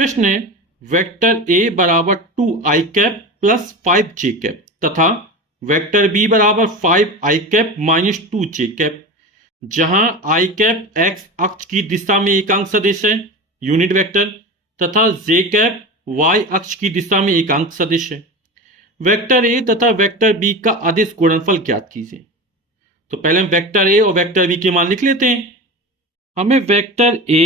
प्रश्न है vector A बराबर 2 I cap plus 5 J cap तथा वेक्टर बी बराबर 5 आई कैप माइनस 2 जे कैप, जहां आई कैप एक्स अक्ष की दिशा में एकांक सदिश है यूनिट वेक्टर तथा जे कैप वाई अक्ष की दिशा में एकांक सदिश है। वेक्टर ए तथा वेक्टर बी का अदिश गुणनफल ज्ञात कीजिए। तो पहले हम वेक्टर ए और वेक्टर बी के मान लिख लेते हैं। हमें वेक्टर ए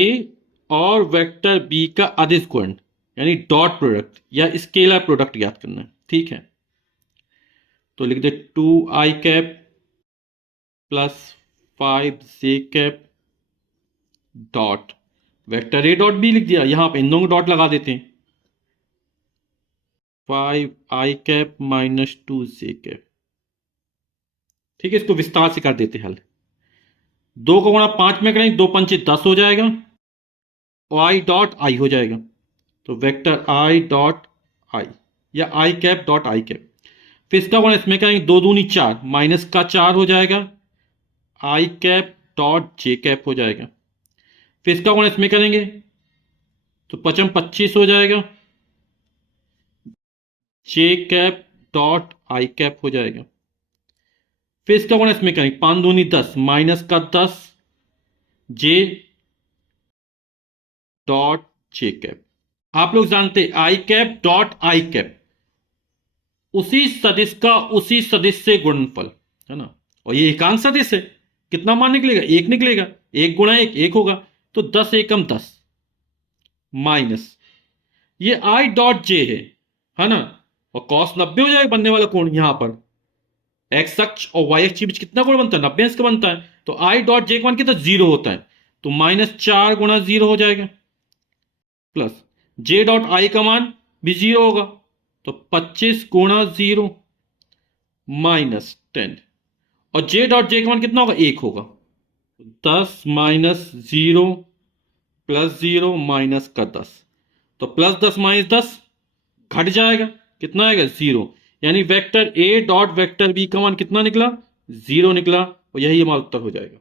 और वेक्टर बी का अदिश गुणन यानी डॉट प्रोडक्ट या स्केलर प्रोडक्ट ज्ञात करना है। ठीक है, तो लिख दे 2 I cap plus 5 J cap dot vector A dot B लिख दिया। यहां पे इन दोनों डॉट लगा देते हैं। 5 आई कैप माइनस 2 जे कैप। ठीक है, इसको विस्तार से कर देते हल। 2 को गुणा 5 में करें, 2 पंचे 10 हो जाएगा और आई डॉट आई हो जाएगा। तो वेक्टर आई डॉट आई या आई कैप डॉट आई कैप। फिर इसका गुणा इसमें करेंगे, 2 दूनी 4 माइनस का 4 हो जाएगा। आई कैप डॉट जे कैप हो जाएगा। फिर इसका गुणा इसमें करेंगे तो 5 25 हो जाएगा। जे कैप डॉट आई कैप हो जाएगा। फिर इसका गुणा इसमें करेंगे, 5 दूनी 10 माइनस का 10 जे डॉट जे कैप। आप लोग जानते आई कैप डॉट आई कैप उसी सदिश का उसी सदिश से गुणनफल है ना। और ये एकांक सदिश है, कितना मान निकलेगा? 1 निकलेगा। 1 गुणा 1 1 होगा, तो 10 एकम 10 माइनस ये आई डॉट जे है ना। और cos 90 हो जाएगा बनने वाला कोण। यहां पर एक्स अक्ष और वाई अक्ष के बीच कितना कोण बनता है? 90 अंश का बनता है। तो आई डॉट जे का मान कितना? 0 होता है, तो -4 गुणा 0 हो जाएगा प्लस जे डॉट आई का मान भी 0 होगा, तो 25 गुणा 0 माइनस 10। और जे डॉट जे का मान कितना होगा? 1 होगा। 10 माइनस 0 प्लस 0 माइनस का 10, तो प्लस 10 माइनस 10 घट जाएगा, कितना आएगा? 0। यानी वेक्टर ए डॉट वेक्टर बी का मान कितना निकला? 0 निकला। और यही हमारा उत्तर हो जाएगा।